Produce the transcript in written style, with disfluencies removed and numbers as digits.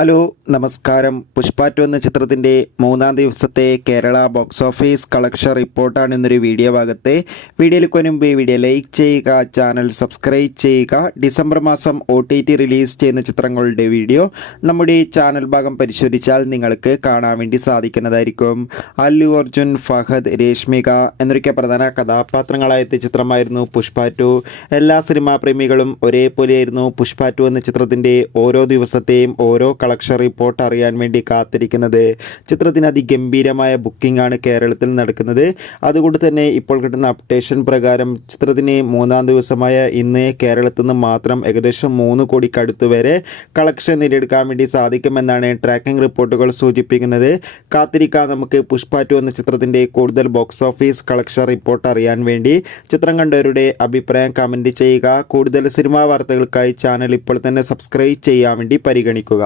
Hello നമസ്കാരം. പുഷ്പ 2 എന്ന ചിത്രത്തിൻ്റെ മൂന്നാം ദിവസത്തെ കേരള ബോക്സ് ഓഫീസ് കളക്ഷൻ റിപ്പോർട്ടാണ് ഇന്നൊരു വീഡിയോ ഭാഗത്തെ. വീഡിയോയിൽ മുൻപ് വീഡിയോ ലൈക്ക് ചെയ്യുക, ചാനൽ സബ്സ്ക്രൈബ് ചെയ്യുക. ഡിസംബർ മാസം OTT റിലീസ് ചെയ്യുന്ന ചിത്രങ്ങളുടെ വീഡിയോ നമ്മുടെ ചാനൽ ഭാഗം പരിശോധിച്ചാൽ നിങ്ങൾക്ക് കാണാൻ വേണ്ടി സാധിക്കുന്നതായിരിക്കും. അല്ലു അർജുൻ, ഫഹദ്, രേഷ്മിക എന്നൊക്കെ പ്രധാന കഥാപാത്രങ്ങളായ ചിത്രമായിരുന്നു പുഷ്പ 2. എല്ലാ സിനിമാ പ്രേമികളും ഒരേപോലെയായിരുന്നു പുഷ്പ 2 എന്ന ചിത്രത്തിൻ്റെ ഓരോ ദിവസത്തെയും ഓരോ കളക്ഷൻ റിപ്പോർട്ട് അറിയാൻ വേണ്ടി കാത്തിരിക്കുന്നത്. ചിത്രത്തിന് അതിഗംഭീരമായ ബുക്കിംഗ് ആണ് കേരളത്തിൽ നടക്കുന്നത്. അതുകൊണ്ട് തന്നെ ഇപ്പോൾ കിട്ടുന്ന അപ്ഡേഷൻ പ്രകാരം ചിത്രത്തിന് മൂന്നാം ദിവസമായ ഇന്ന് കേരളത്തിൽ നിന്ന് മാത്രം ഏകദേശം 3 കോടിക്കടുത്ത് വരെ കളക്ഷൻ നേടിയെടുക്കാൻ വേണ്ടി സാധിക്കുമെന്നാണ് ട്രാക്കിംഗ് റിപ്പോർട്ടുകൾ സൂചിപ്പിക്കുന്നത്. കാത്തിരിക്കാം നമുക്ക് പുഷ്പ 2 എന്ന ചിത്രത്തിൻ്റെ കൂടുതൽ ബോക്സ് ഓഫീസ് കളക്ഷൻ റിപ്പോർട്ട് അറിയാൻ വേണ്ടി. ചിത്രം കണ്ടവരുടെ അഭിപ്രായം കമൻറ്റ് ചെയ്യുക. കൂടുതൽ സിനിമാ വാർത്തകൾക്കായി ചാനൽ ഇപ്പോൾ തന്നെ സബ്സ്ക്രൈബ് ചെയ്യാൻ വേണ്ടി പരിഗണിക്കുക.